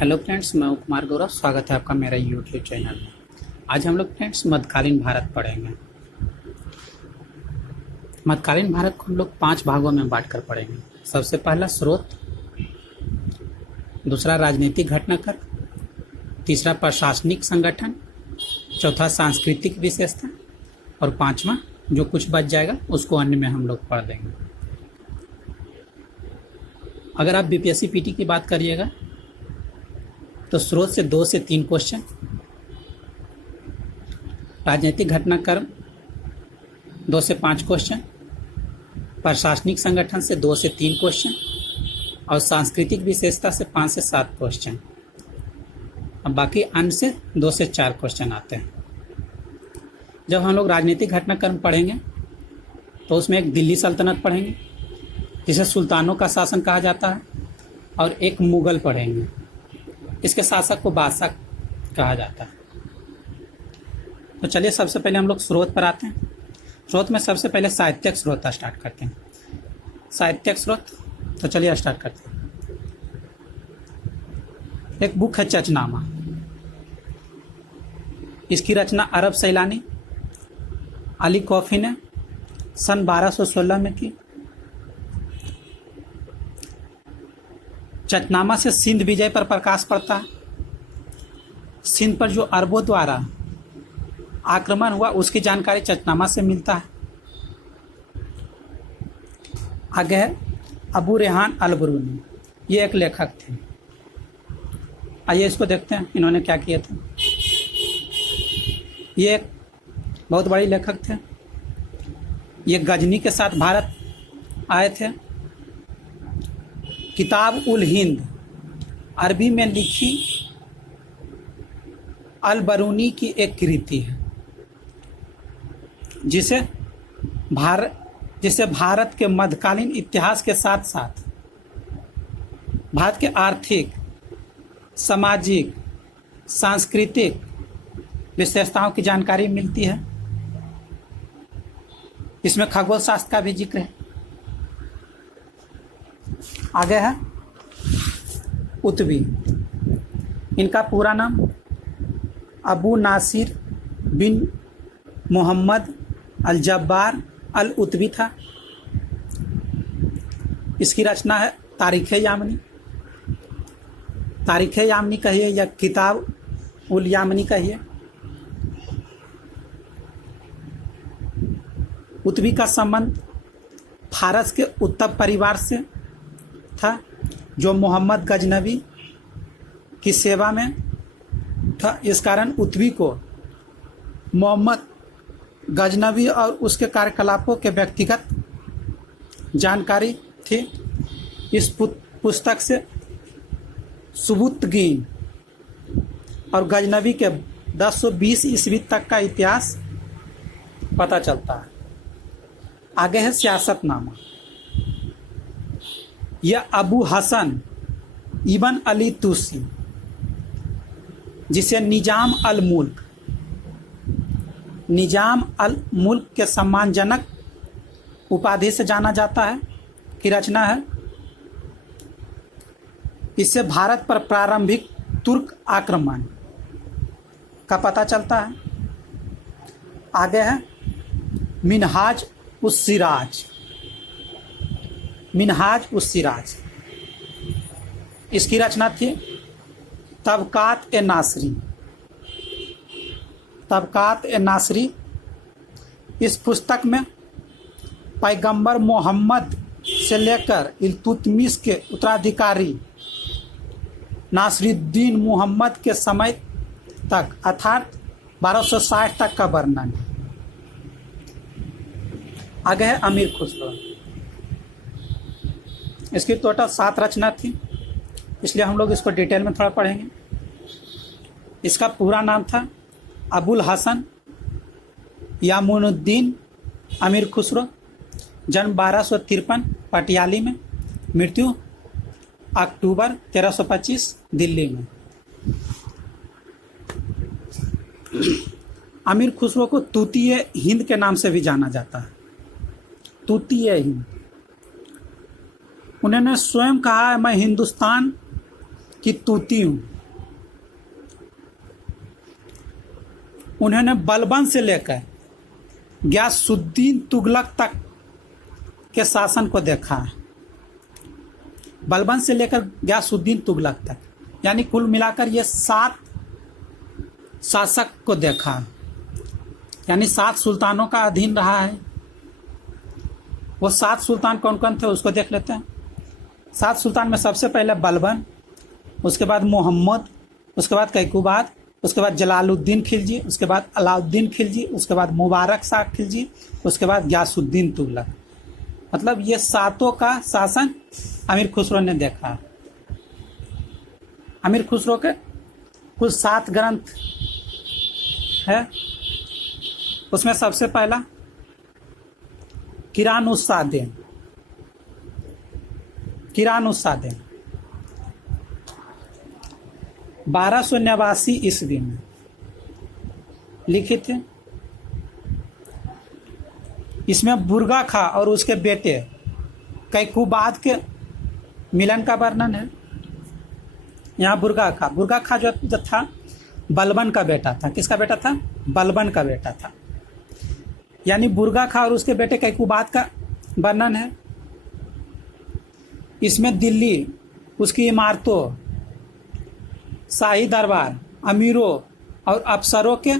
Hello friends, मैं कुमार गौरव। स्वागत है आपका मेरा यूट्यूब चैनल में। आज हम लोग फ्रेंड्स मध्यकालीन भारत पढ़ेंगे। मध्यकालीन भारत को हम लोग 5 भागों में बांटकर पढ़ेंगे। सबसे पहला स्रोत, दूसरा राजनीतिक घटनाक्रम, तीसरा प्रशासनिक संगठन, चौथा सांस्कृतिक विशेषता और पांचवा जो कुछ बच जाएगा उसको अन्य में हम लोग पढ़ देंगे। अगर आप बीपीएससी पीटी की बात करिएगा तो स्रोत से 2 से 3 क्वेश्चन, राजनीतिक घटनाक्रम 2 से 5 क्वेश्चन, प्रशासनिक संगठन से 2 से 3 क्वेश्चन और सांस्कृतिक विशेषता से 5 से 7 क्वेश्चन। अब बाकी अन्य से 2 से 4 क्वेश्चन आते हैं। जब हम लोग राजनीतिक घटनाक्रम पढ़ेंगे तो उसमें एक दिल्ली सल्तनत पढ़ेंगे जिसे सुल्तानों का शासन कहा जाता है, और एक मुगल पढ़ेंगे, इसके शासक को बादशाह कहा जाता है। तो चलिए सबसे पहले हम लोग स्रोत पर आते हैं। स्रोत में सबसे पहले साहित्यिक स्रोत स्टार्ट करते हैं। साहित्यिक स्रोत, तो चलिए स्टार्ट करते हैं। एक बुक है चचनामा। इसकी रचना अरब सैलानी अली कौफी ने सन 1216 में की। चचनामा से सिंध विजय पर प्रकाश पड़ता है। सिंध पर जो अरबों द्वारा आक्रमण हुआ उसकी जानकारी चचनामा से मिलता है। आगे है अबू रेहान अल-बरूनी, ये एक लेखक थे। आइए इसको देखते हैं इन्होंने क्या किया था। ये एक बहुत बड़े लेखक थे। ये गजनी के साथ भारत आए थे। किताब उल हिंद अरबी में लिखी अल-बरूनी की एक कृति है जिसे भारत के मध्यकालीन इतिहास के साथ साथ भारत के आर्थिक, सामाजिक, सांस्कृतिक विशेषताओं की जानकारी मिलती है। इसमें खगोल शास्त्र का भी जिक्र है। आगे है उतबी। इनका पूरा नाम अबू नासिर बिन मोहम्मद अल जब्बार अल उतबी था। इसकी रचना है तारीख़ यामनी। तारीख़ यामनी कहिए या किताब उल यामनी कहिए। उतबी का संबंध फारस के उत्तब परिवार से था जो मोहम्मद गजनवी की सेवा में था। इस कारण उतबी को मोहम्मद गजनवी और उसके कार्यकलापों के व्यक्तिगत जानकारी थी। इस पुस्तक से सुबुतगीन और गजनवी के 1020 ईस्वी तक का इतिहास पता चलता है। आगे है सियासतनामा। यह अबू हसन इबन अली तूसी, जिसे निजाम अल मुल्क के सम्मानजनक उपाधि से जाना जाता है, की रचना है। इससे भारत पर प्रारंभिक तुर्क आक्रमण का पता चलता है। आगे है मिनहाज उस सिराज। इसकी रचना थी तबकात ए नासरी। इस पुस्तक में पैगंबर मोहम्मद से लेकर इल्तुतमिश के उत्तराधिकारी नासरुद्दीन मोहम्मद के समय तक अर्थात 1260 तक का वर्णन। आगे है अमीर खुसरो। इसकी टोटल 7 रचना थी, इसलिए हम लोग इसको डिटेल में थोड़ा पढ़ेंगे। इसका पूरा नाम था अबुल हसन यामुनुद्दीन अमीर खुसरो। जन्म 1253 पटियाली में, मृत्यु अक्टूबर 1325 दिल्ली में। अमीर खुसरो को तूतीय हिंद के नाम से भी जाना जाता है। तूतीय हिंद। उन्होंने स्वयं कहा है, मैं हिंदुस्तान की तूतियों उन्होंने बलबन से लेकर गियासुद्दीन तुगलक तक के शासन को देखा है। बलबन से लेकर गियासुद्दीन तुगलक तक, यानी कुल मिलाकर ये 7 शासक को देखा है, यानी 7 सुल्तानों का अधीन रहा है। वो 7 सुल्तान कौन कौन थे उसको देख लेते हैं। 7 सुल्तान में सबसे पहले बलबन, उसके बाद मोहम्मद, उसके बाद कैकुबाद, उसके बाद जलालुद्दीन खिलजी, उसके बाद अलाउद्दीन खिलजी, उसके बाद मुबारक शाह खिलजी, उसके बाद गियासुद्दीन तुगलक। मतलब ये 7 का शासन अमीर खुसरो ने देखा। अमीर खुसरो के कुल 7 ग्रंथ है। उसमें सबसे पहला किरानुस्सादीन 1289 ईस्वी में लिखित है। इसमें बुर्गा खां और उसके बेटे कैकुबाद के मिलन का वर्णन है। यहाँ बुर्गा खां जो था बलबन का बेटा था। किसका बेटा था? बलबन का बेटा था। यानी बुर्गा खां और उसके बेटे कैकुबाद का वर्णन है। इसमें दिल्ली, उसकी इमारतों, शाही दरबार, अमीरों और अफसरों के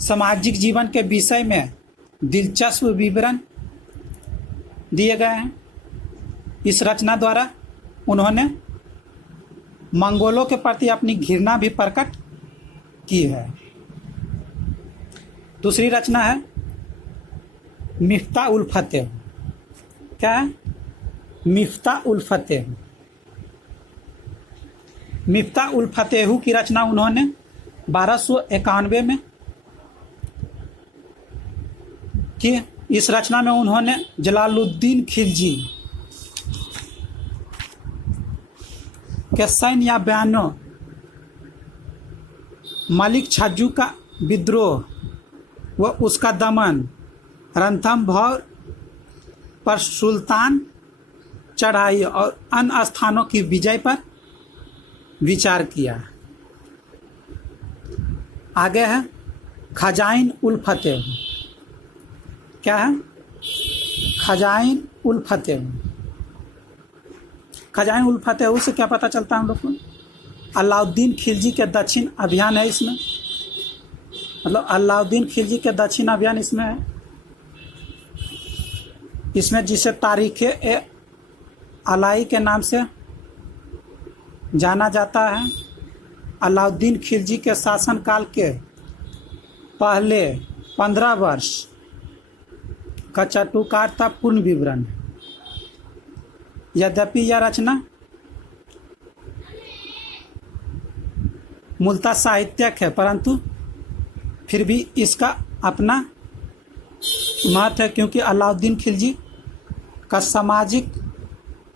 सामाजिक जीवन के विषय में दिलचस्प विवरण दिए गए हैं। इस रचना द्वारा उन्होंने मंगोलों के प्रति अपनी घृणा भी प्रकट की है। दूसरी रचना है मिफ्ता उल फतेह। क्या है? मिफ्ता उल फतेह। मिफ्ता उल फतेह की रचना उन्होंने 1291 में की। इस रचना में उन्होंने जलालुद्दीन खिलजी के सैन्य या बयानों, मलिक छज्जू का विद्रोह व उसका दमन, रणथंभौर पर सुल्तान चढ़ाई और अन्य स्थानों की विजय पर विचार किया। आगे है खजाइन उल फतेह। क्या है? खजाइन उल फतेह। खजाइन उल फतेह से क्या पता चलता है हम लोग को? अलाउद्दीन खिलजी के दक्षिण अभियान है इसमें। मतलब अलाउद्दीन खिलजी के दक्षिण अभियान इसमें है। इसमें जिसे तारीख़ ए अलाई के नाम से जाना जाता है। अलाउद्दीन खिलजी के शासनकाल के पहले 15 वर्ष का चाटुकारिता पूर्ण विवरण है। यद्यपि यह रचना मूलतः साहित्यिक है, परंतु फिर भी इसका अपना महत्व है, क्योंकि अलाउद्दीन खिलजी का सामाजिक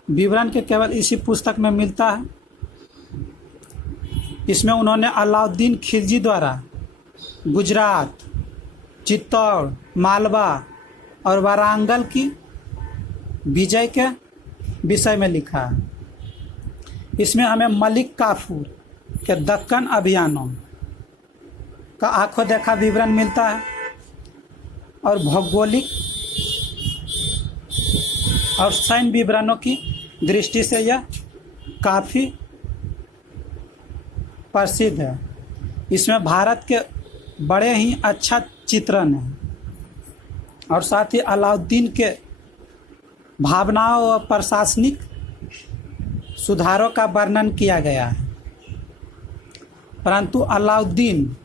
विवरण के केवल इसी पुस्तक में मिलता है। इसमें उन्होंने अलाउद्दीन खिलजी द्वारा गुजरात, चित्तौड़, मालवा और वारंगल की विजय के विषय में लिखा है। इसमें हमें मलिक काफूर के दक्कन अभियानों का आंखों देखा विवरण मिलता है और भौगोलिक और सैन्य विवरणों की दृष्टि से यह काफ़ी प्रसिद्ध है। इसमें भारत के बड़े ही अच्छा चित्रण है और साथ ही अलाउद्दीन के भावनाओं और प्रशासनिक सुधारों का वर्णन किया गया है। परंतु अलाउद्दीन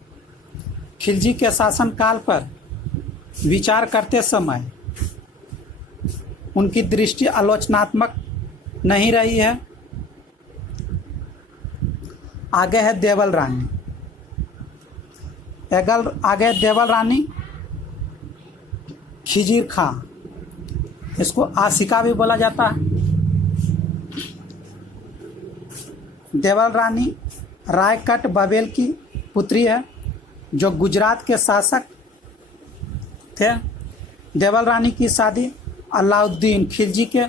खिलजी के शासनकाल पर विचार करते समय उनकी दृष्टि आलोचनात्मक नहीं रही है। आगे है देवल रानी। आगे देवल रानी खिजीर खां, इसको आशिका भी बोला जाता है। देवल रानी रायकट बबेल की पुत्री है, जो गुजरात के शासक थे। देवल रानी की शादी अलाउद्दीन खिलजी के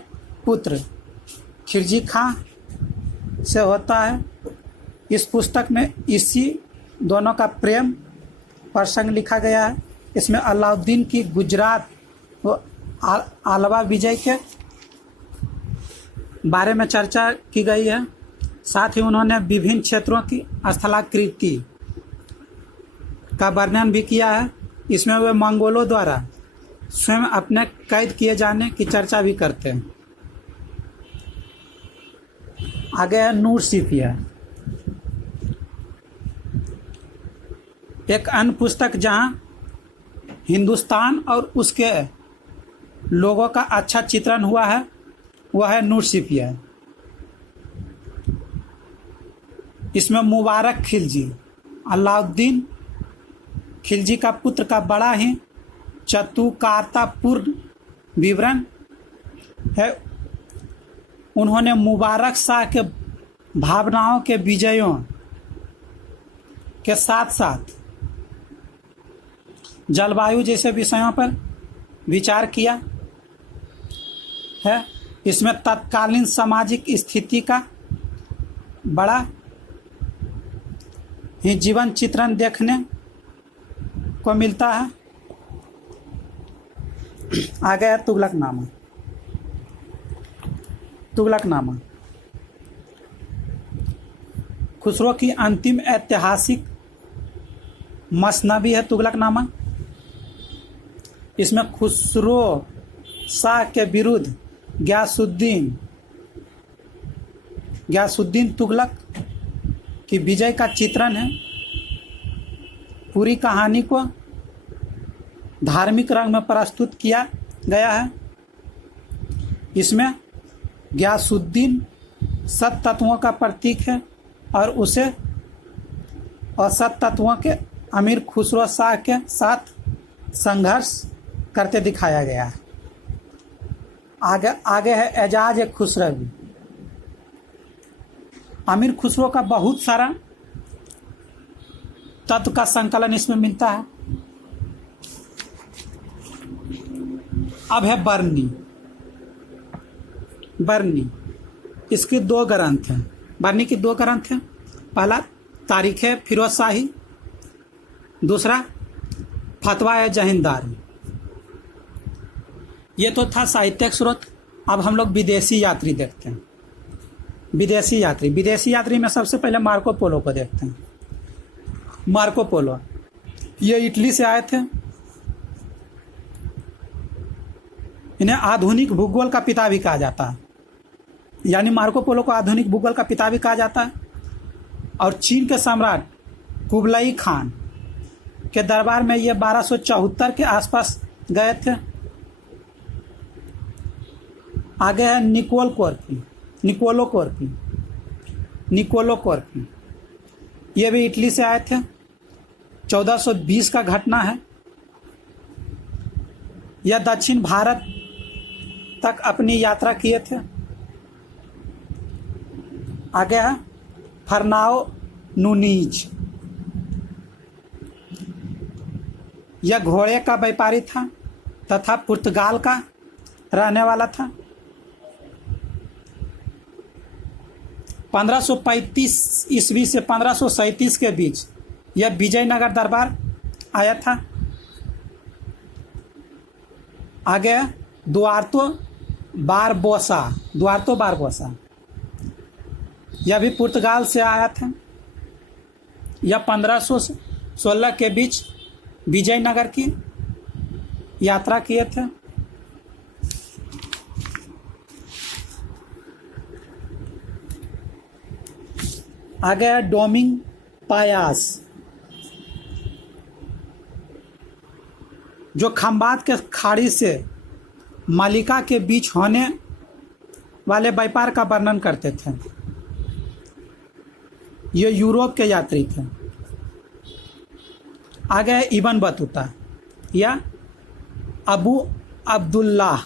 पुत्र खिलजी खां से होता है। इस पुस्तक में इसी दोनों का प्रेम प्रसंग लिखा गया है। इसमें अलाउद्दीन की गुजरात व आलवा विजय के बारे में चर्चा की गई है। साथ ही उन्होंने विभिन्न क्षेत्रों की स्थलाकृति का वर्णन भी किया है। इसमें वे मंगोलों द्वारा स्वयं अपने कैद किए जाने की चर्चा भी करते हैं। आगे है नूरसिफिया, एक अन्य पुस्तक जहां हिंदुस्तान और उसके लोगों का अच्छा चित्रण हुआ है वह है नूरसिफिया। इसमें मुबारक खिलजी, अलाउद्दीन खिलजी का पुत्र का बड़ा ही चतुकारतापूर्ण विवरण है। उन्होंने मुबारक शाह के भावनाओं के विजयों के साथ साथ जलवायु जैसे विषयों पर विचार किया है। इसमें तत्कालीन सामाजिक स्थिति का बड़ा ही जीवन चित्रण देखने को मिलता है। आगे है तुगलकनामा। तुगलकनामा खुसरो की अंतिम ऐतिहासिक मसनवी है तुगलकनामा। इसमें खुसरो शाह के विरुद्ध गयासुद्दीन तुगलक की विजय का चित्रण है। पूरी कहानी को धार्मिक रंग में प्रस्तुत किया गया है। इसमें गयासुद्दीन सत तत्वों का प्रतीक है और उसे असत तत्वों के अमीर खुसरो शाह के साथ संघर्ष करते दिखाया गया है। आगे है एजाज खुसरवी। अमीर खुसरो का बहुत सारा तत्व का संकलन इसमें मिलता है। अब है बरनी। इसके दो ग्रंथ हैं। बरनी के दो ग्रंथ हैं। पहला तारीख है फिरोज शाही, दूसरा फतवा है जहींदारी। ये तो था साहित्यिक स्रोत। अब हम लोग विदेशी यात्री देखते हैं। विदेशी यात्री में सबसे पहले मार्को पोलो को देखते हैं। मार्को पोलो ये इटली से आए थे। इन्हें आधुनिक भूगोल का पिता भी कहा जाता है, यानी मार्को पोलो को आधुनिक भूगोल का पिता भी कहा जाता है। और चीन के सम्राट कुबलाई खान के दरबार में ये 1274 के आसपास गए थे। आगे है निकोलो कोर्की। ये भी इटली से आए थे। 1420 का घटना है। यह दक्षिण भारत तक अपनी यात्रा किए थे। आगे है फर्नाओ नूनीज। यह घोड़े का व्यापारी था तथा पुर्तगाल का रहने वाला था। 1535 ईस्वी से 1537 के बीच यह विजयनगर दरबार आया था। आगे दुआर्तो बारबोसा, यह भी पुर्तगाल से आया था। यह 1516 के बीच विजयनगर की यात्रा किए थे। आगे है डोमिंग पायास, जो खंबात के खाड़ी से मालिका के बीच होने वाले व्यापार का वर्णन करते थे। ये यूरोप के यात्री थे। आगे है इब्न बतूता या अबू अब्दुल्लाह।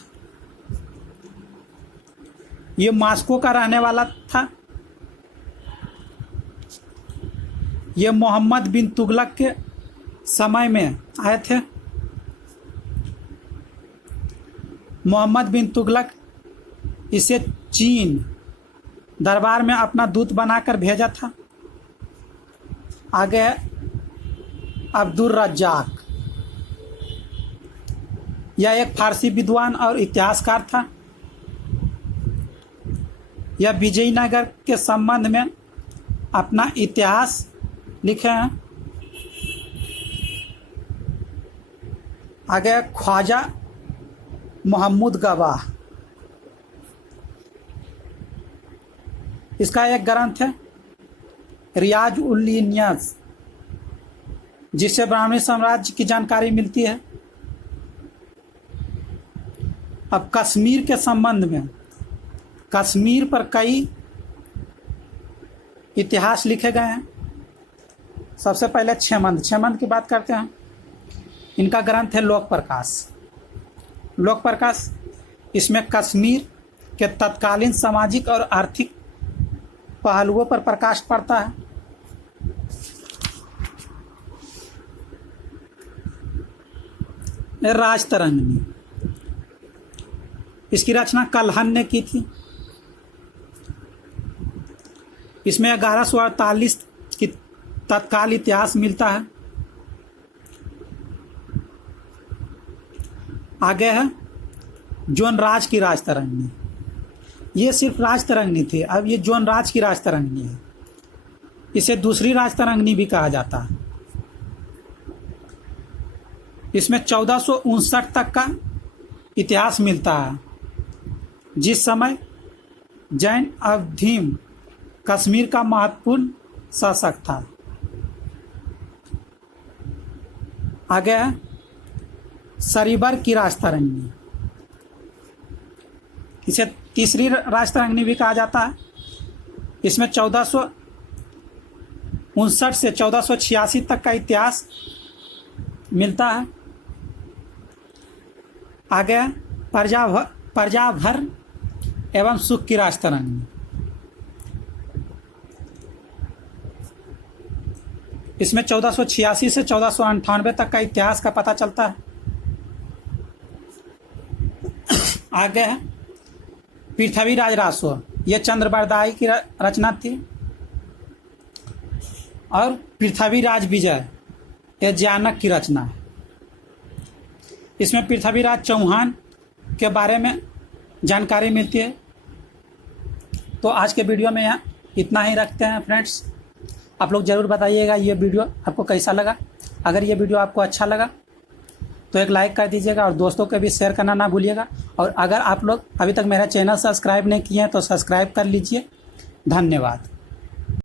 ये मॉस्को का रहने वाला था। ये मोहम्मद बिन तुगलक के समय में आए थे। मोहम्मद बिन तुगलक इसे चीन दरबार में अपना दूत बनाकर भेजा था? आगे है अब्दुल रज्जाक, यह एक फारसी विद्वान और इतिहासकार था। यह विजयनगर के संबंध में अपना इतिहास लिखे हैं। आगे है ख्वाजा मोहम्मद गवाह, इसका एक ग्रंथ है रियाज उल नियाज, जिससे ब्राह्मणी साम्राज्य की जानकारी मिलती है। अब कश्मीर के संबंध में, कश्मीर पर कई इतिहास लिखे गए हैं। सबसे पहले छेमंद की बात करते हैं। इनका ग्रंथ है लोक प्रकाश। इसमें कश्मीर के तत्कालीन सामाजिक और आर्थिक पहलुओं पर प्रकाश पड़ता है। राजतरंगिणी, इसकी रचना कल्हन ने की थी। इसमें 1148 की तत्काल इतिहास मिलता है। आगे है जोनराज की राजतरंगिणी, ये सिर्फ राजतरंगिणी थी, अब ये जोनराज की राजतरंगिणी है। इसे दूसरी राजतरंगिणी भी कहा जाता है। इसमें 1459 तक का इतिहास मिलता है, जिस समय जैन अवधीम कश्मीर का महत्वपूर्ण शासक था। आगे है सरीबर की राजतरंगिणी, इसे तीसरी राजतरंगिणी भी कहा जाता है। इसमें 1459 से 1486 तक का इतिहास मिलता है। आगे है प्रजाभर एवं सुख की राजतरंगिणी, इसमें 1486 से 1498 तक का इतिहास का पता चलता है। आगे है पृथ्वीराज रासो, यह चंद्रबरदाई की रचना थी। और पृथ्वीराज विजय, यह जानक की रचना है। इसमें पृथ्वीराज चौहान के बारे में जानकारी मिलती है। तो आज के वीडियो में यहाँ इतना ही रखते हैं फ्रेंड्स। आप लोग ज़रूर बताइएगा ये वीडियो आपको कैसा लगा। अगर ये वीडियो आपको अच्छा लगा तो एक लाइक कर दीजिएगा और दोस्तों को भी शेयर करना ना भूलिएगा। और अगर आप लोग अभी तक मेरा चैनल सब्सक्राइब नहीं किए हैं तो सब्सक्राइब कर लीजिए। धन्यवाद।